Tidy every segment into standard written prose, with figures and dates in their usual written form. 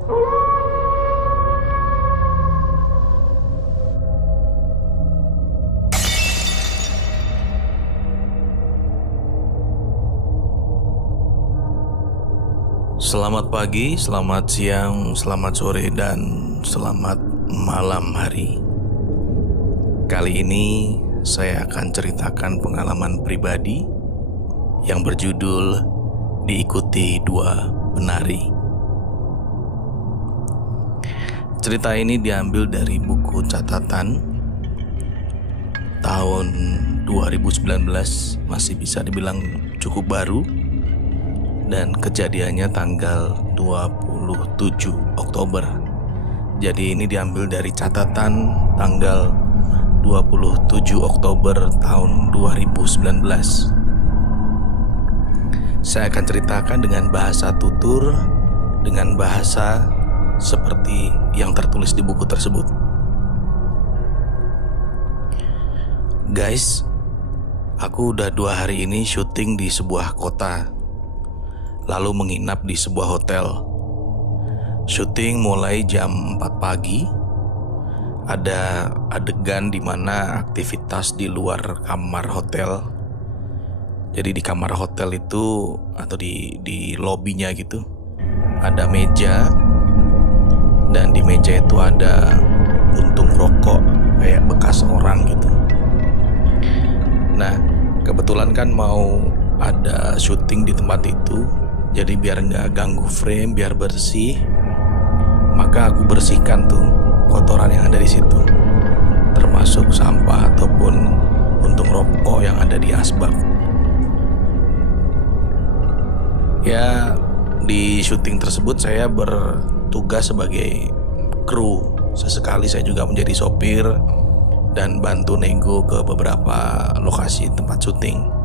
Selamat pagi, selamat siang, selamat sore, dan selamat malam hari. Kali ini saya akan ceritakan pengalaman pribadi yang berjudul Diikuti Dua Penari. Cerita ini diambil dari buku catatan tahun 2019, masih bisa dibilang cukup baru. Dan kejadiannya tanggal 27 Oktober. Jadi ini diambil dari catatan tanggal 27 Oktober tahun 2019. Saya akan ceritakan dengan bahasa tutur, dengan bahasa seperti yang tertulis di buku tersebut. Guys, aku udah 2 hari ini syuting di sebuah kota, lalu menginap di sebuah hotel. Syuting mulai jam 4 pagi. Ada adegan di mana aktivitas di luar kamar hotel. Jadi di kamar hotel itu atau di lobinya gitu, ada meja, dan di meja itu ada puntung rokok kayak bekas orang gitu. Nah, kebetulan kan mau ada syuting di tempat itu. Jadi biar gak ganggu frame, biar bersih, maka aku bersihkan tuh kotoran yang ada di situ, termasuk sampah ataupun puntung rokok yang ada di asbak. Ya, di syuting tersebut saya bertugas sebagai kru. Sesekali saya juga menjadi sopir dan bantu nego ke beberapa lokasi tempat syuting.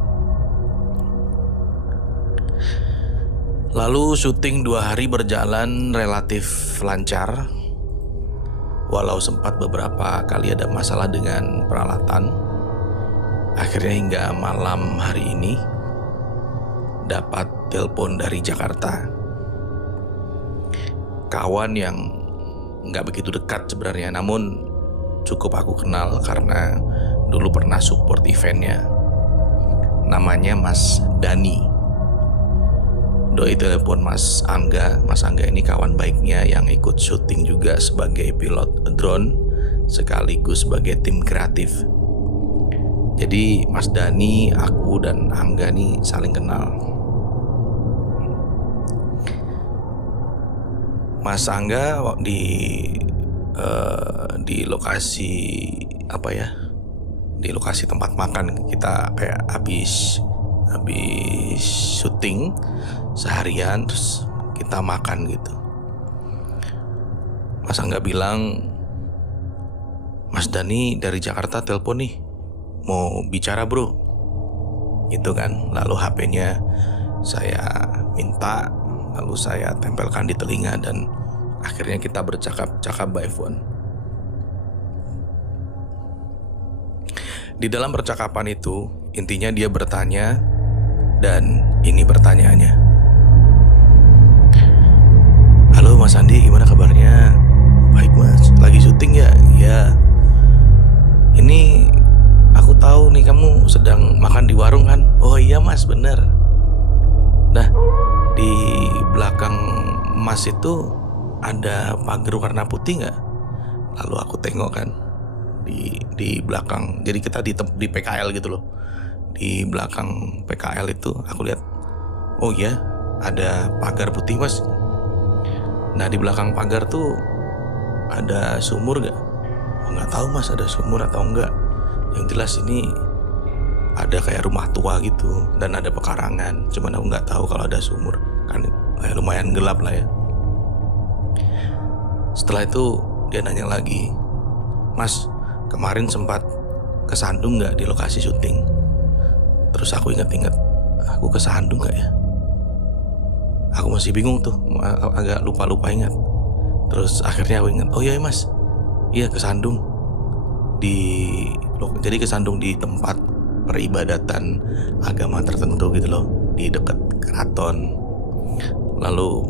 Lalu syuting 2 hari berjalan relatif lancar, walau sempat beberapa kali ada masalah dengan peralatan. Akhirnya hingga malam hari ini dapat telepon dari Jakarta. Kawan yang gak begitu dekat sebenarnya, namun cukup aku kenal karena dulu pernah support eventnya. Namanya Mas Dani. Doi telepon Mas Angga. Mas Angga ini kawan baiknya yang ikut syuting juga sebagai pilot drone sekaligus sebagai tim kreatif. Jadi Mas Dani, aku dan Angga nih saling kenal. Mas Angga di lokasi apa ya? Di lokasi tempat makan kita kayak habis syuting seharian, terus kita makan gitu. Mas Angga bilang, Mas Dani dari Jakarta telepon nih, mau bicara bro, gitu kan. Lalu HP-nya saya minta, lalu saya tempelkan di telinga, dan akhirnya kita bercakap-cakap by phone. Di dalam percakapan itu, intinya dia bertanya, dan ini pertanyaannya. Halo Mas Andi, gimana kabarnya? Baik Mas, lagi syuting ya? Ya. Ini aku tahu nih kamu sedang makan di warung kan? Oh iya Mas, bener. Nah, di belakang Mas itu ada pagar warna putih gak? Lalu aku tengok kan di belakang. Jadi kita di PKL gitu loh. Di belakang PKL itu aku lihat, oh iya ada pagar putih Mas. Nah di belakang pagar tuh ada sumur gak? Oh, gak tahu Mas ada sumur atau enggak. Yang jelas ini ada kayak rumah tua gitu dan ada pekarangan. Cuman aku gak tahu kalau ada sumur. Kan lumayan gelap lah ya. Setelah itu dia nanya lagi, Mas kemarin sempat kesandung gak di lokasi syuting? Terus aku ingat-ingat, aku kesandung gak ya? Aku masih bingung tuh, agak lupa-lupa ingat. Terus akhirnya aku ingat, oh iya Mas, iya kesandung. Jadi kesandung di tempat peribadatan agama tertentu gitu loh, di dekat keraton. Lalu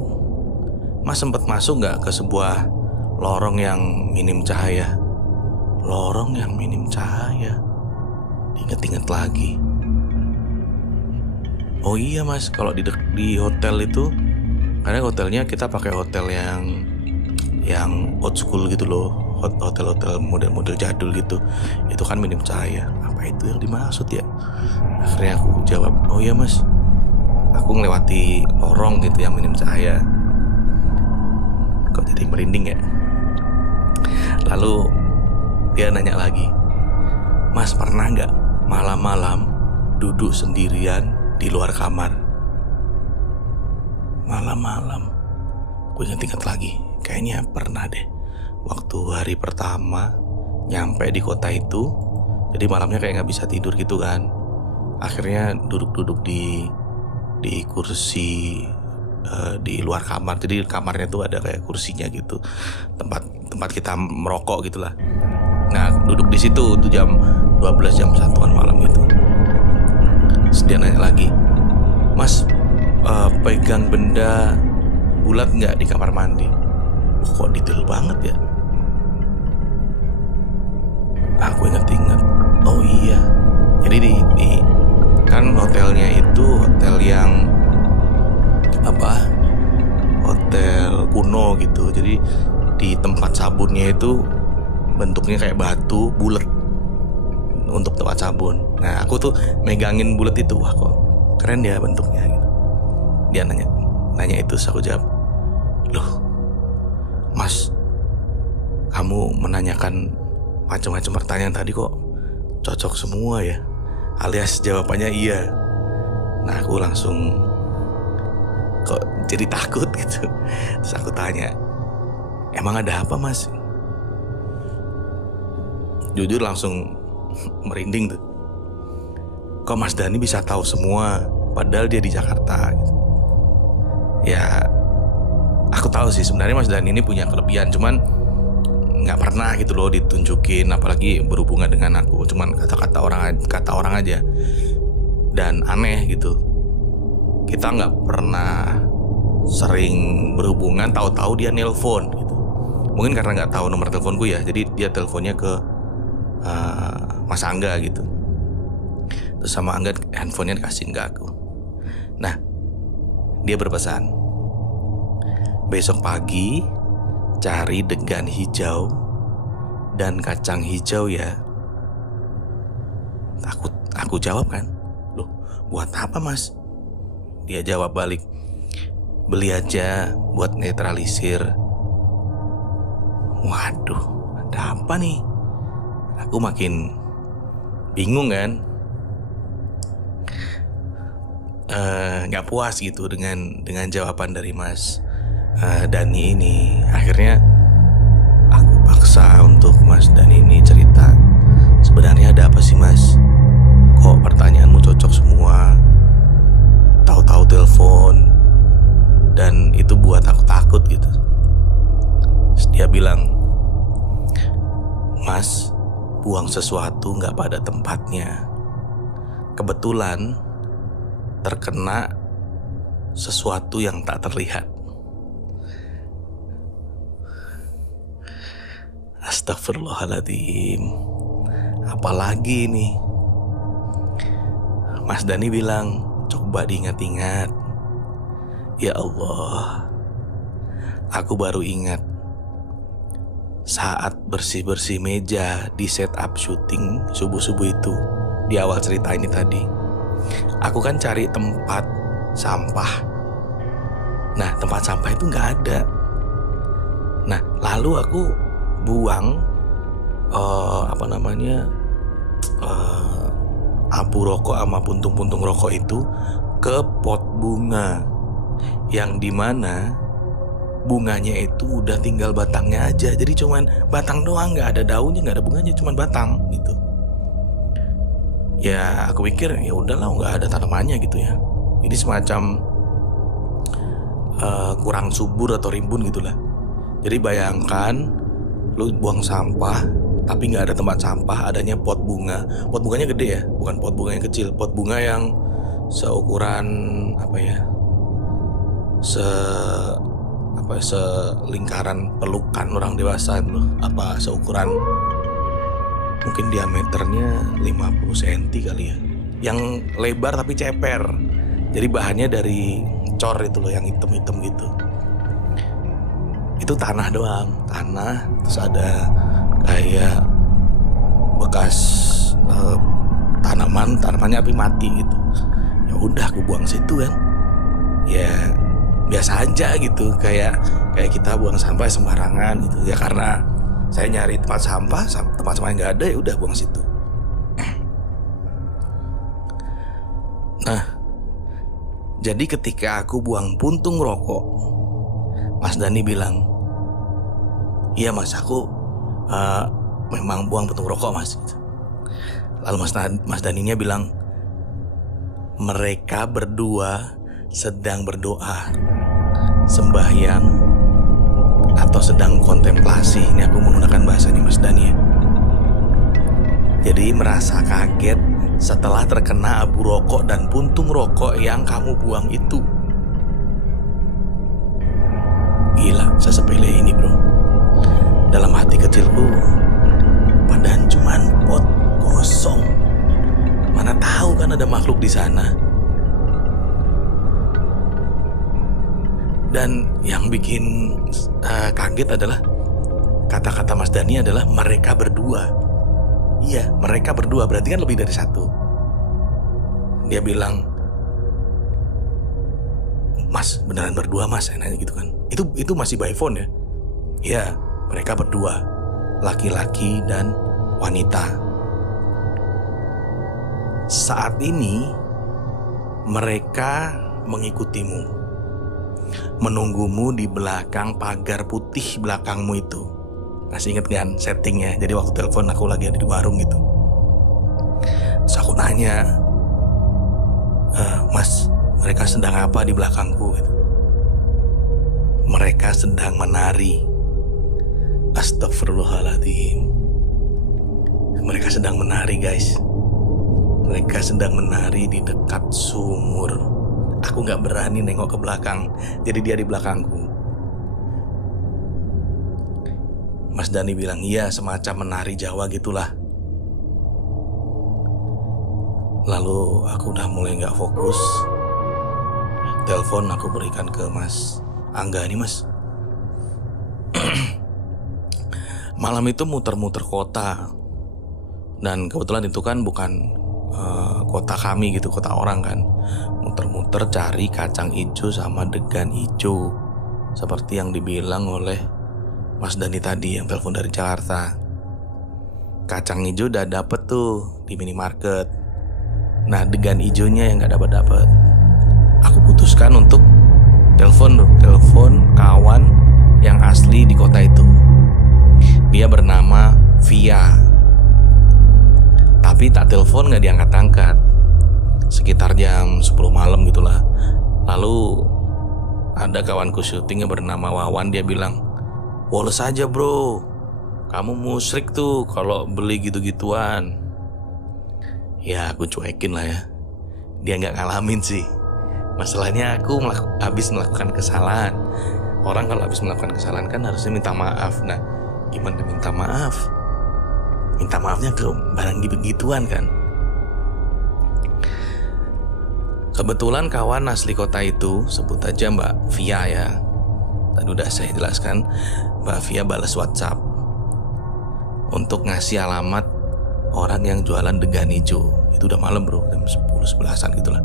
Mas sempat masuk nggak ke sebuah lorong yang minim cahaya? Lorong yang minim cahaya. Ingat-ingat lagi. Oh iya Mas, kalau di hotel itu, karena hotelnya kita pakai hotel yang old school gitu loh, hotel-hotel model-model jadul gitu. Itu kan minim cahaya. Apa itu yang dimaksud ya? Akhirnya aku jawab, oh iya Mas, aku ngelewati lorong gitu yang minim cahaya. Kok jadi merinding ya? Lalu dia nanya lagi, Mas pernah gak malam-malam duduk sendirian di luar kamar? Malam-malam. Gue ingat lagi, kayaknya pernah deh. Waktu hari pertama nyampe di kota itu, jadi malamnya kayak gak bisa tidur gitu kan. Akhirnya duduk-duduk di kursi di luar kamar. Jadi kamarnya tuh ada kayak kursinya gitu, tempat kita merokok gitulah. Nah duduk di situ tuh jam 12 jam 1-an malam gitu. Terus dia nanya lagi, Mas pegang benda bulat nggak di kamar mandi? Kok detail banget ya? Aku ingat. Oh iya, jadi di kan hotelnya itu hotel yang hotel kuno gitu. Jadi di tempat sabunnya itu bentuknya kayak batu bulat untuk tempat sabun. Nah aku tuh megangin bulat itu, wah kok keren ya bentuknya gitu. Dia nanya itu, aku jawab, loh Mas, kamu menanyakan macam-macam pertanyaan tadi kok cocok semua ya, alias jawabannya iya. Nah aku langsung kok jadi takut gitu. Terus aku tanya, emang ada apa Mas? Jujur langsung merinding tuh. Kok Mas Dani bisa tahu semua padahal dia di Jakarta gitu. Ya aku tahu sih sebenarnya Mas Dani ini punya kelebihan, cuman nggak pernah gitu loh ditunjukin, apalagi berhubungan dengan aku. Cuman kata orang aja. Dan aneh gitu, kita nggak pernah sering berhubungan, tahu-tahu dia nelpon gitu. Mungkin karena nggak tahu nomor teleponku ya, jadi dia teleponnya ke Mas Angga gitu. Terus sama Angga handphonenya dikasihin ke aku. Nah dia berpesan, besok pagi cari degan hijau dan kacang hijau ya. Aku jawab kan, loh buat apa Mas? Dia jawab balik, beli aja buat netralisir. Waduh, ada apa nih? Aku makin bingung kan, nggak puas gitu dengan jawaban dari Mas Dani ini. Akhirnya aku paksa untuk Mas Dani ini cerita, sebenarnya ada apa sih Mas? Kok pertanyaanmu cocok semua, tahu-tahu telepon, dan itu buat aku takut gitu. Terus dia bilang, Mas, buang sesuatu gak pada tempatnya. Kebetulan terkena sesuatu yang tak terlihat. Astagfirullahaladzim. Apalagi ini? Mas Dani bilang, coba diingat-ingat. Ya Allah, aku baru ingat saat bersih-bersih meja di setup syuting subuh-subuh itu, di awal cerita ini tadi. Aku kan cari tempat sampah. Nah tempat sampah itu gak ada. Nah lalu aku buang abu rokok sama puntung-puntung rokok itu ke pot bunga, yang dimana bunganya itu udah tinggal batangnya aja. Jadi cuman batang doang, gak ada daunnya, gak ada bunganya, cuman batang gitu. Ya aku pikir ya udahlah, gak ada tanamannya gitu ya. Jadi semacam kurang subur atau rimbun gitulah. Jadi bayangkan lu buang sampah tapi gak ada tempat sampah, adanya pot bunga. Pot bunganya gede ya, bukan pot bunga yang kecil. Pot bunga yang seukuran apa selingkaran pelukan orang dewasa itu loh, apa seukuran mungkin diameternya 50 cm kali ya, yang lebar tapi ceper. Jadi bahannya dari cor itu loh, yang hitam-hitam gitu. Itu tanah doang, tanah, terus ada kayak bekas tanamannya tapi mati gitu. Ya udah aku buang situ kan. Ya biasa aja gitu, kayak kita buang sampah sembarangan gitu. Ya karena saya nyari tempat sampah nggak ada, ya udah buang situ. Nah, jadi ketika aku buang puntung rokok, Mas Dani bilang, iya mas, aku memang buang puntung rokok mas. Lalu Mas Daninya bilang, mereka berdua sedang berdoa, sembahyang, atau sedang kontemplasi. Ini aku menggunakan bahasanya Mas Dani ya. Jadi merasa kaget setelah terkena abu rokok dan puntung rokok yang kamu buang itu. Gila, sesepele ini bro. Dalam hati kecilku, padahal cuman pot kosong. Mana tahu kan ada makhluk di sana. Dan yang bikin kaget adalah kata-kata Mas Dani adalah mereka berdua. Iya, mereka berdua, berarti kan lebih dari satu. Dia bilang, mas beneran berdua mas, saya nanya gitu kan. Itu masih by phone ya. Iya, mereka berdua, laki-laki dan wanita. Saat ini mereka mengikutimu, menunggumu di belakang pagar putih belakangmu itu. Masih inget kan settingnya? Jadi waktu telepon aku lagi ada di warung gitu. Terus aku nanya, mas, mereka sedang apa di belakangku gitu. Mereka sedang menari. Astagfirullahaladzim. Mereka sedang menari guys. Mereka sedang menari di dekat sumur. Aku gak berani nengok ke belakang, jadi dia di belakangku. Mas Dani bilang, iya semacam menari Jawa gitulah. Lalu aku udah mulai gak fokus. Telepon aku berikan ke Mas Angga nih mas. Malam itu muter-muter kota. Dan kebetulan itu kan bukan kota kami gitu, kota orang kan. Muter-muter cari kacang hijau sama degan hijau, seperti yang dibilang oleh Mas Dani tadi yang telepon dari Jakarta. Kacang hijau udah dapet tuh di minimarket. Nah degan hijaunya yang gak dapet. Aku putuskan untuk telepon kawan yang asli di kota itu. Dia bernama Via. Tapi tak telepon gak diangkat-angkat. Sekitar jam 10 malam gitulah. Lalu ada kawanku syuting yang bernama Wawan. Dia bilang, woles aja bro, kamu musyrik tuh kalau beli gitu-gituan. Ya aku cuekin lah ya. Dia gak ngalamin sih. Masalahnya aku habis melakukan kesalahan. Orang kalau habis melakukan kesalahan kan harusnya minta maaf. Nah gimana minta maaf? Minta maafnya ke barang begituan kan. Kebetulan kawan asli kota itu, sebut aja Mbak Via ya, tadi udah saya jelaskan. Mbak Via balas WhatsApp untuk ngasih alamat orang yang jualan degan hijau. Itu udah malam bro, jam 10-11an gitulah.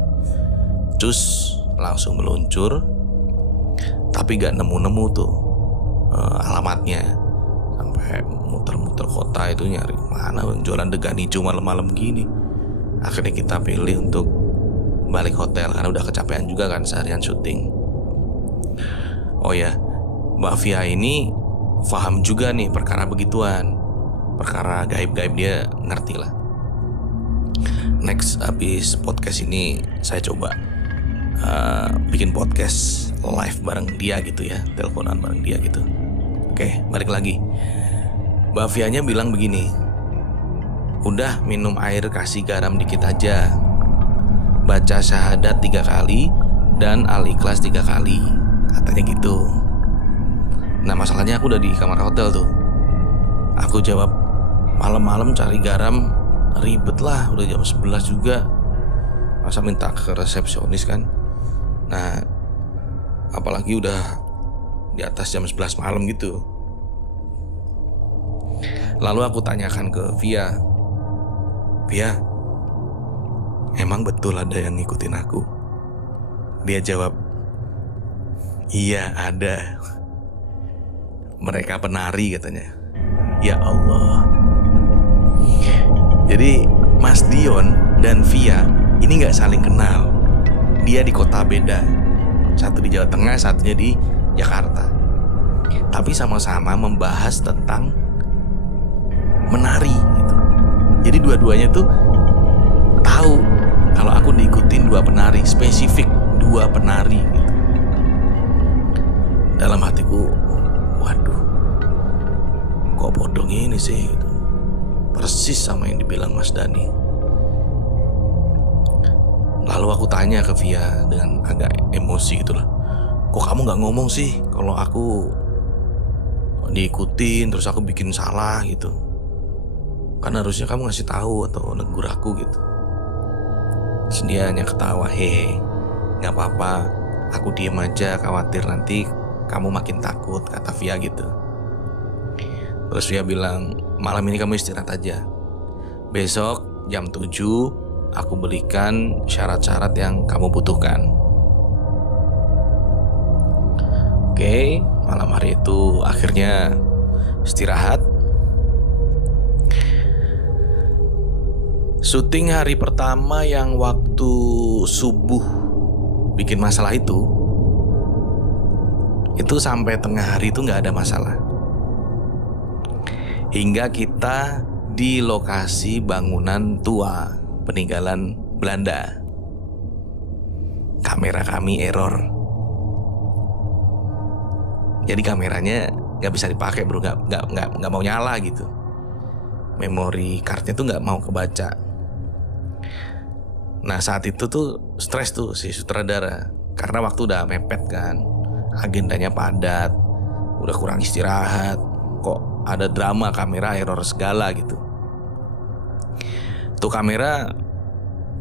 Cus langsung meluncur, tapi gak nemu-nemu tuh alamatnya. Sampai muter-muter kota itu nyari mana yang jualan degan hijau malam-malam gini. Akhirnya kita pilih untuk balik hotel karena udah kecapean juga kan seharian syuting. Oh ya, Mbak Via ini paham juga nih perkara begituan, perkara gaib-gaib dia ngerti lah. Next abis podcast ini saya coba bikin podcast live bareng dia gitu ya, teleponan bareng dia gitu. Oke, balik lagi. Mbak Via-nya bilang begini, udah minum air kasih garam dikit aja, baca syahadat 3 kali dan al-ikhlas 3 kali, katanya gitu. Nah masalahnya aku udah di kamar hotel tuh. Aku jawab, malam-malam cari garam ribet lah, udah jam 11 juga. Masa minta ke resepsionis kan. Nah apalagi udah di atas jam 11 malam gitu. Lalu aku tanyakan ke Via, emang betul ada yang ngikutin aku? Dia jawab, iya ada. Mereka penari katanya. Ya Allah. Jadi Mas Dion dan Via ini gak saling kenal. Dia di kota beda, satu di Jawa Tengah, satunya di Jakarta. Tapi sama-sama membahas tentang menari gitu. Jadi dua-duanya tuh tahu kalau aku diikutin 2 penari, spesifik 2 penari gitu. Dalam hatiku, waduh, kok bodoh ini sih gitu. Persis sama yang dibilang Mas Dani. Lalu aku tanya ke Via dengan agak emosi gitu lah, kok kamu gak ngomong sih kalau aku diikutin terus aku bikin salah gitu? Kan harusnya kamu ngasih tahu atau negur aku gitu. Terus dia hanya ketawa, hehe, gak apa-apa, aku diem aja, khawatir nanti kamu makin takut, kata Via gitu. Terus Via bilang, malam ini kamu istirahat aja, besok jam 7 aku belikan syarat-syarat yang kamu butuhkan. Oke, malam hari itu akhirnya istirahat. Syuting hari pertama yang waktu subuh bikin masalah itu sampai tengah hari itu gak ada masalah. Hingga kita di lokasi bangunan tua peninggalan Belanda. Kamera kami error. Jadi kameranya gak bisa dipakai bro, gak mau nyala gitu. Memori cardnya tuh gak mau kebaca. Nah saat itu tuh stres tuh si sutradara, karena waktu udah mepet kan, agendanya padat, udah kurang istirahat, kok ada drama kamera error segala gitu. Tuh kamera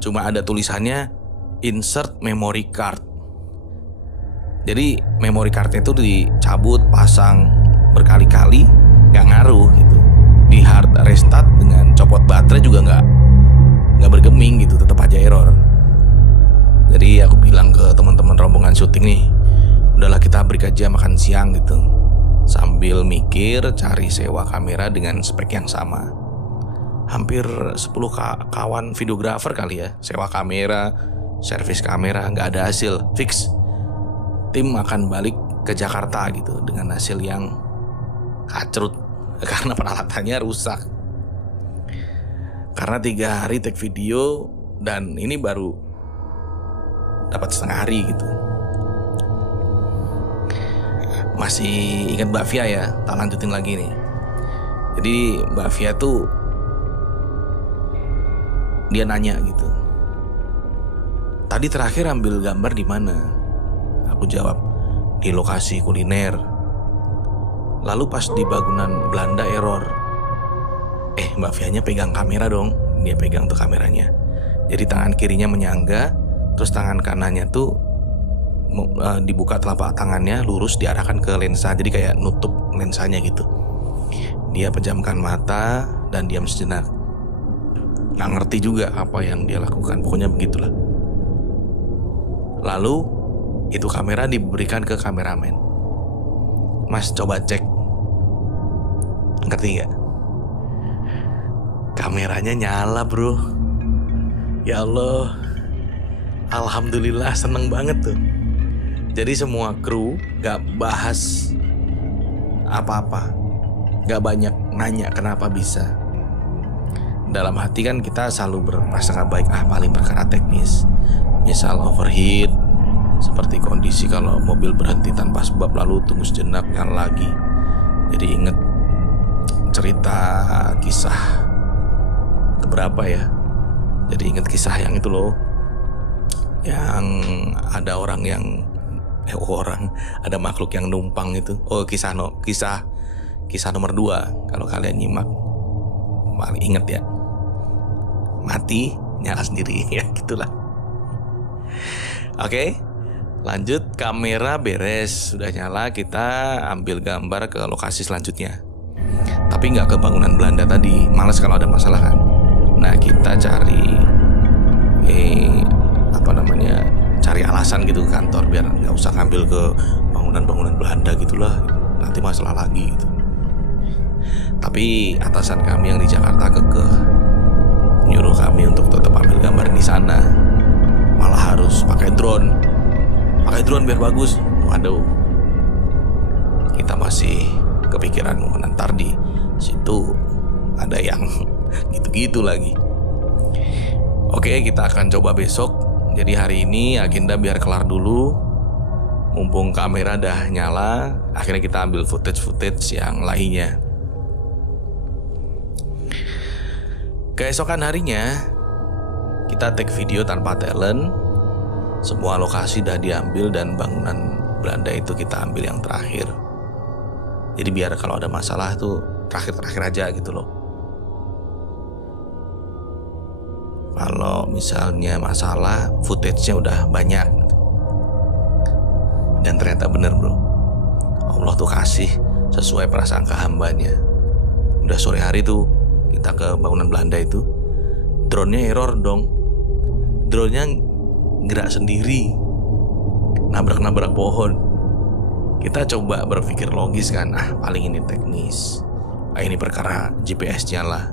cuma ada tulisannya insert memory card. Jadi memory cardnya itu dicabut, pasang berkali-kali, gak ngaruh gitu. Di hard restart dengan copot baterai juga nggak bergeming gitu, tetap aja error. Jadi aku bilang ke teman-teman rombongan syuting nih, udahlah kita break aja makan siang gitu, sambil mikir cari sewa kamera dengan spek yang sama. Hampir 10 kawan videografer kali ya, sewa kamera, servis kamera, nggak ada hasil. Fix tim akan balik ke Jakarta gitu dengan hasil yang kacrut karena peralatannya rusak. Karena 3 hari take video dan ini baru dapat setengah hari gitu. Masih ingat Mbak Via ya, tak lanjutin lagi nih. Jadi Mbak Via tuh dia nanya gitu, tadi terakhir ambil gambar di mana? Aku jawab, di lokasi kuliner. Lalu pas di bangunan Belanda error. Mbak Vianya pegang kamera dong. Dia pegang tuh kameranya. Jadi tangan kirinya menyangga, terus tangan kanannya tuh dibuka telapak tangannya lurus diarahkan ke lensa. Jadi kayak nutup lensanya gitu. Dia pejamkan mata dan diam sejenak. Nggak ngerti juga apa yang dia lakukan, pokoknya begitulah. Lalu itu kamera diberikan ke kameramen. Mas coba cek, ngerti gak? Kameranya nyala bro. Ya Allah, alhamdulillah, seneng banget tuh. Jadi semua kru gak bahas apa-apa, gak banyak nanya kenapa bisa. Dalam hati kan kita selalu berprasangka baik, paling perkara teknis, misal overheat, seperti kondisi kalau mobil berhenti tanpa sebab lalu tunggu sejenak nyala lagi. Jadi inget cerita kisah keberapa ya, jadi inget kisah yang itu loh, yang ada orang yang orang, ada makhluk yang numpang itu. Oh, kisah nomor 2. Kalau kalian nyimak, paling inget ya, mati nyala sendiri ya gitulah. Oke, lanjut. Kamera beres, sudah nyala, kita ambil gambar ke lokasi selanjutnya. Tapi nggak ke bangunan Belanda tadi, males kalau ada masalah kan. Nah, kita cari cari alasan gitu ke kantor biar nggak usah ngambil ke bangunan Belanda gitulah, nanti masalah lagi gitu. Tapi atasan kami yang di Jakarta kekeh nyuruh kami untuk tetap ambil gambar di sana, malah harus pakai drone biar bagus. Waduh, kita masih kepikiran ntar di situ ada yang gitu-gitu lagi. Oke, kita akan coba besok. Jadi hari ini agenda biar kelar dulu, mumpung kamera dah nyala. Akhirnya kita ambil footage yang lainnya. Keesokan harinya kita take video tanpa talent. Semua lokasi dah diambil dan bangunan Belanda itu kita ambil yang terakhir. Jadi biar kalau ada masalah tuh terakhir aja gitu loh. Kalau misalnya masalah, footage-nya udah banyak. Dan ternyata bener bro, Allah tuh kasih sesuai prasangka hambanya. Udah sore hari tuh kita ke bangunan Belanda itu, drone-nya error dong. Drone-nya gerak sendiri, nabrak pohon. Kita coba berpikir logis kan, paling ini teknis, ini perkara GPS-nya lah.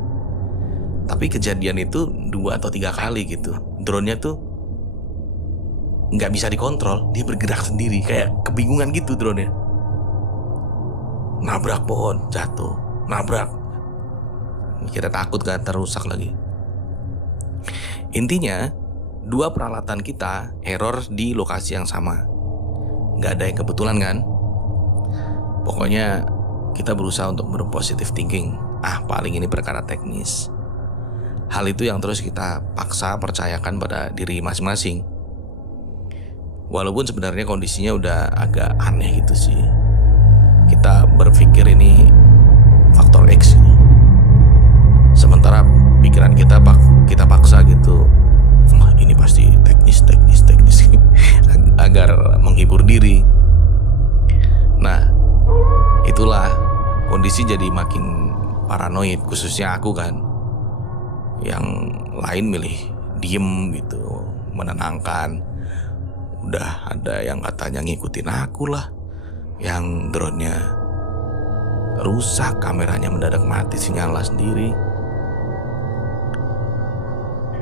Tapi kejadian itu 2 atau 3 kali gitu. Drone-nya tuh nggak bisa dikontrol, dia bergerak sendiri, kayak kebingungan gitu drone-nya. Nabrak pohon, jatuh, nabrak. Kita takut kan terusak lagi. Intinya 2 peralatan kita error di lokasi yang sama. Nggak ada yang kebetulan kan. Pokoknya kita berusaha untuk berpositive thinking. Paling ini perkara teknis. Hal itu yang terus kita paksa percayakan pada diri masing-masing. Walaupun sebenarnya kondisinya udah agak aneh gitu sih. Kita berpikir ini faktor X. Sementara pikiran kita paksa gitu. Ini pasti teknis agar menghibur diri. Nah, itulah kondisi jadi makin paranoid, khususnya aku kan. Yang lain milih diem gitu, menenangkan. Udah ada yang katanya ngikutin aku lah, yang drone-nya rusak, kameranya mendadak mati, nyala sendiri.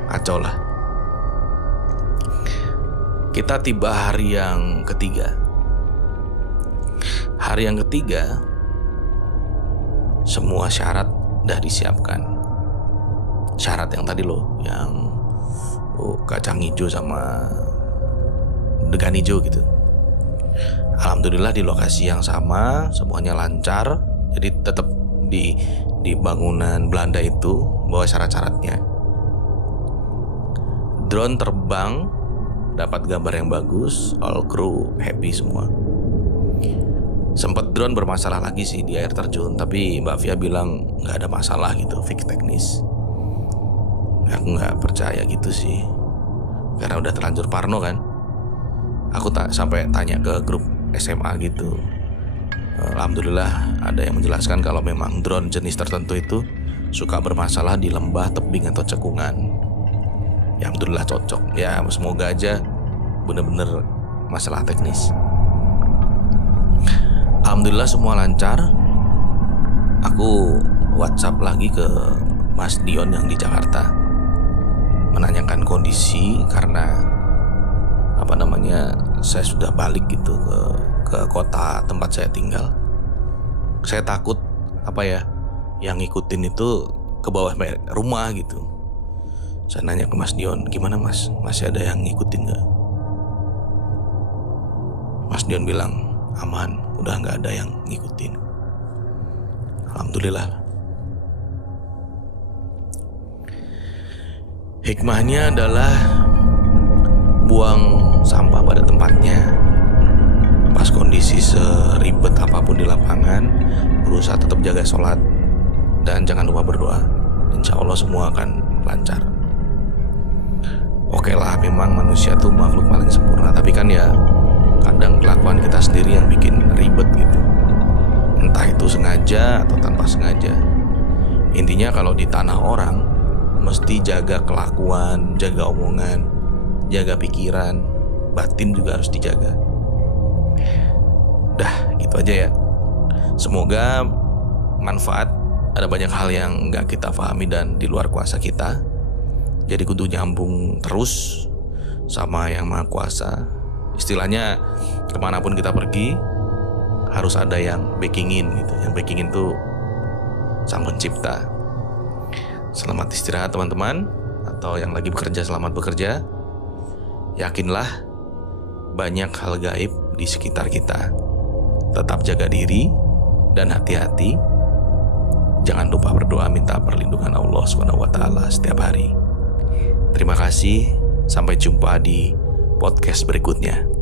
Kacau lah. Kita tiba hari yang ketiga. Hari yang ketiga, semua syarat udah disiapkan. Syarat yang tadi loh, yang kacang hijau sama degan hijau gitu. Alhamdulillah di lokasi yang sama semuanya lancar. Jadi tetap di bangunan Belanda itu bawa syarat-syaratnya. Drone terbang, dapat gambar yang bagus, all crew happy semua. Sempat drone bermasalah lagi sih di air terjun, tapi Mbak Via bilang nggak ada masalah gitu, fix teknis. Aku nggak percaya gitu sih, karena udah terlanjur parno kan. Aku tak sampai tanya ke grup SMA gitu. Alhamdulillah ada yang menjelaskan kalau memang drone jenis tertentu itu suka bermasalah di lembah, tebing atau cekungan. Ya alhamdulillah cocok. Ya semoga aja bener-bener masalah teknis. Alhamdulillah semua lancar. Aku WhatsApp lagi ke Mas Dion yang di Jakarta, menanyakan kondisi karena saya sudah balik gitu ke kota tempat saya tinggal. Saya takut yang ngikutin itu ke bawah rumah gitu. Saya nanya ke Mas Dion, gimana Mas, masih ada yang ngikutin gak? Mas Dion bilang aman, udah gak ada yang ngikutin. Alhamdulillah. Hikmahnya adalah buang sampah pada tempatnya, Terlepas kondisi seribet apapun di lapangan, berusaha tetap jaga sholat dan jangan lupa berdoa. Insya Allah semua akan lancar. Oke lah, memang manusia tuh makhluk paling sempurna, tapi kan ya kadang kelakuan kita sendiri yang bikin ribet gitu. Entah itu sengaja atau tanpa sengaja. Intinya kalau di tanah orang, mesti jaga kelakuan, jaga omongan, jaga pikiran, batin juga harus dijaga. Dah, gitu aja ya. Semoga manfaat. Ada banyak hal yang gak kita pahami dan di luar kuasa kita. Jadi kudu nyambung terus sama yang Maha Kuasa. Istilahnya kemanapun kita pergi harus ada yang backingin gitu. Yang backingin tuh Sang Pencipta. Selamat istirahat teman-teman. Atau yang lagi bekerja, selamat bekerja. Yakinlah banyak hal gaib di sekitar kita. Tetap jaga diri dan hati-hati. Jangan lupa berdoa minta perlindungan Allah SWT setiap hari. Terima kasih, sampai jumpa di podcast berikutnya.